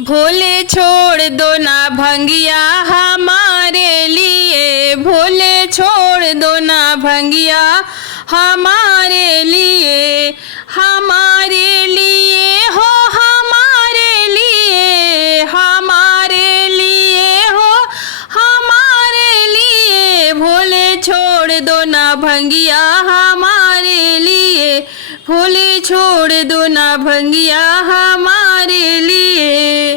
भोले छोड़ दो ना भंगिया हमारे लिए, भोले छोड़ दो ना भंगिया हमारे लिए, हमारे लिए हो, हमारे लिए, हमारे लिए हो, हमारे लिए। भोले छोड़ दो ना भंगिया हमारे लिए, भोले छोड़ दो ना भंगिया हमारे लिए,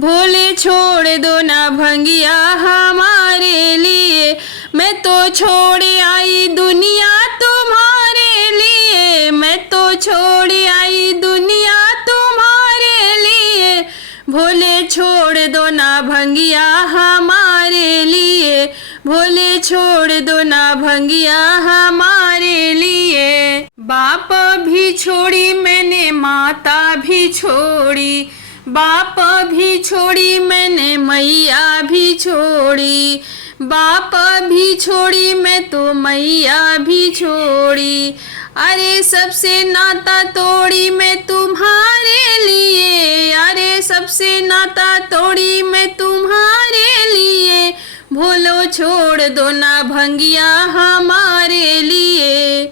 भोले छोड़ दो ना भंगिया हमारे लिए। मैं तो छोड़ आई दुनिया तुम्हारे लिए, मैं तो छोड़ आई दुनिया तुम्हारे लिए। भोले छोड़ दो ना भंगिया हमारे लिए, भोले छोड़ दो ना भंगिया हमारे लिए। बाप भी छोड़ी मैंने, माता भी छोड़ी, बाप भी छोड़ी मैंने, मैया भी छोड़ी, बाप भी छोड़ी मैं तो मैया भी छोड़ी। अरे सबसे नाता तोड़ी मैं तुम्हारे लिए, अरे सबसे नाता तोड़ी मैं तुम्हारे लिए। भोलो छोड़ दो ना भंगिया हमारे लिए,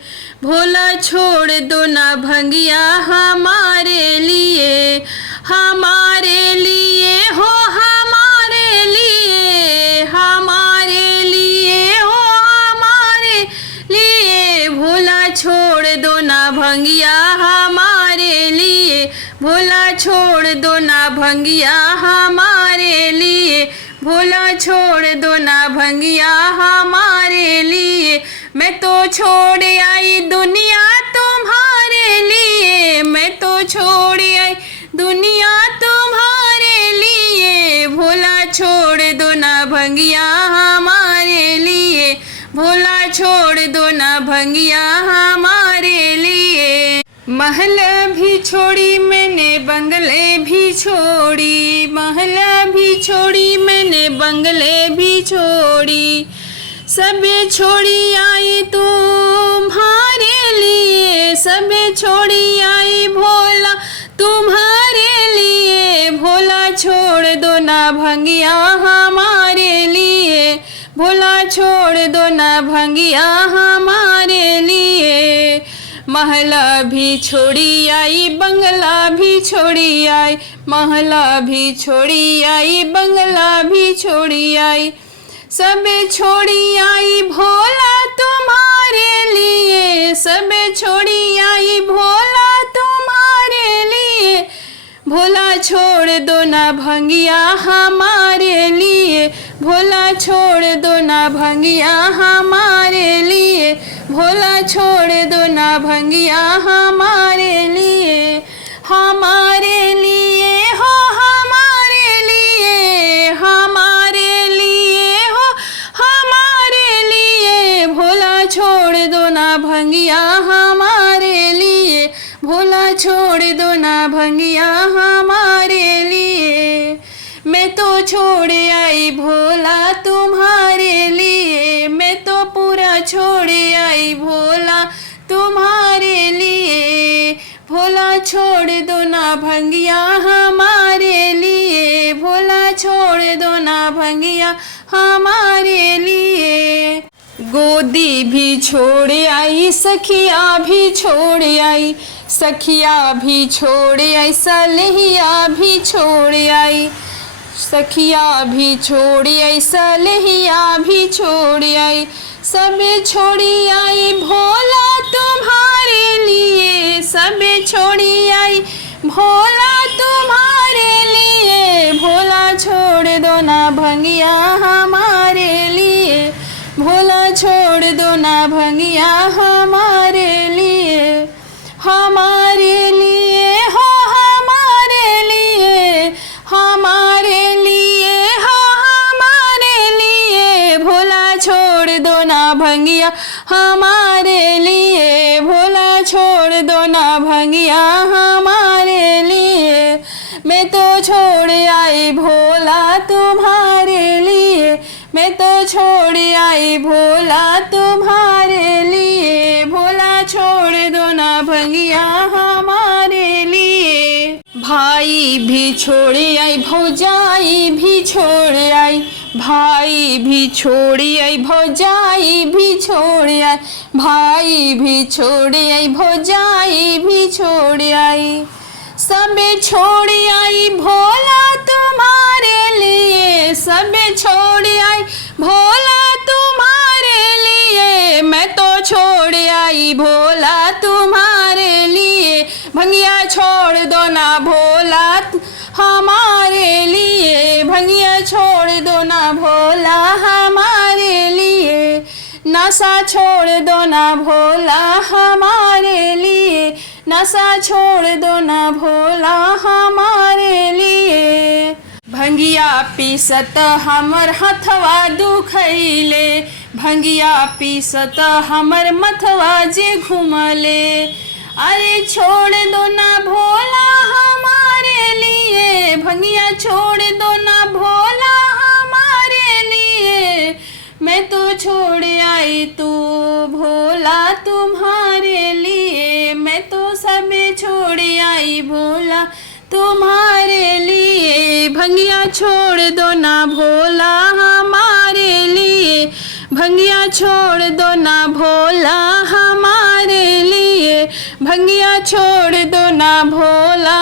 भोला छोड़ दो ना भंगिया हमारे लिए, हमारे लिए हो, हमारे लिए, हमारे लिए हो, हमारे लिए। भोला छोड़ दो ना भंगिया हमारे लिए, भोला छोड़ दो ना भंगिया हमारे लिए, भोला छोड़ दो ना भंगिया हमारे लिए। मैं तो छोड़ आई दुनिया तुम्हारे लिए, मैं तो छोड़ आई दुनिया तुम्हारे लिए। भोला छोड़ दो ना भंगिया हमारे लिए, भोला छोड़ दो ना भंगिया हमारे लिए। महल भी छोड़ी मैंने, बंगले भी छोड़ी, महल भी छोड़ी मैंने, बंगले भी छोड़ी। सब छोड़ी आई तुम्हारे लिए, सब छोड़ी आई भोला तुम्हारे लिए। भोला छोड़ दो ना भंगिया हमारे लिए, भोला छोड़ दो ना भंगिया हमारे लिए। महला भी छोड़ी आई, बंगला भी छोड़ी आई, महला भी छोड़ी आई, बंगला भी छोड़ी आई। सब छोड़ी आई भोला तुम्हारे लिए, सब छोड़ी आई भोला तुम्हारे लिए। भोला छोड़ दो ना भंगिया हमारे लिए, भोला छोड़ दो ना भंगिया हमारे लिए, भोला छोड़ दो ना भंगिया हमारे लिए, हमारे लिए हो, हमारे लिए, हमारे लिए हो, हमारे लिए। भोला छोड़ दो ना भंगिया हमारे लिए, भोला छोड़ दो ना भंगिया हमारे लिए। मैं तो छोड़ आई भोला तुम्हारे लिए, मैं तो पूरा छोड़ आई भोला तुम्हारे लिए। भोला छोड़ दो ना भंगिया हमारे लिए, भोला छोड़ दो ना भंगिया हमारे लिए। गोदी भी छोड़ आई, सखिया भी छोड़ आई, सखिया भी छोड़ आई, सलहिया भी छोड़ आई, सखिया भी छोड़ आई, सलहिया भी छोड़ आई। सब छोड़ी आई भोला तुम्हारे लिए, सब छोड़ी आई भोला तुम्हारे लिए। भोला छोड़ दो ना भंगिया हमारे लिए, भोला छोड़ दो ना भंगिया हमारे लिए, हमारे लिए हो, हमारे लिए, हमारे लिए हो, हमारे लिए। भोला छोड़ दो ना भंगिया हमारे लिए, भोला छोड़ दो ना भंगिया हमारे लिए। मैं तो छोड़ आई भोला तुम्हारे लिए, मैं तो छोड़ आई भोला तुम्हारे लिए। भोला छोड़ दो ना भंगिया हमारे लिए। भाई भी छोड़ आई भौजाई भी छोड़ आई, भाई भी छोड़ आई भौजाई भी छोड़ आई, भाई भी छोड़ आई भौजाई भी छोड़ आई। सबे छोड़ आई भोला तुम्हारे लिए, सबे छोड़ आई भोला तुम्हारे लिए, मैं तो छोड़ आई भोला तुम्हारे लिए। भंगिया छोड़ दो ना भोला हमारे लिए, भंगिया छोड़ दो ना भोला हमारे लिए। नशा छोड़ दो ना भोला हमारे लिए, नशा छोड़ दो ना भोला हमारे लिए। भंगिया पीसत हमर हथवा दुखैले, भंगिया पीसत हमर मथवा जे घुमले। अरे छोड़ दो ना भोला हमारे लिए, भंगिया छोड़ दो ना भोला हमारे लिए। मैं तो छोड़ आई तू भोला तुम्हारे लिए, मैं तो सबे छोड़ आई भोला तुम्हारे लिए। भंगिया छोड़ दो ना भोला हमारे लिए, भंगिया छोड़ दो ना भोला हमारे लिए, भंगिया छोड़ दो ना भोला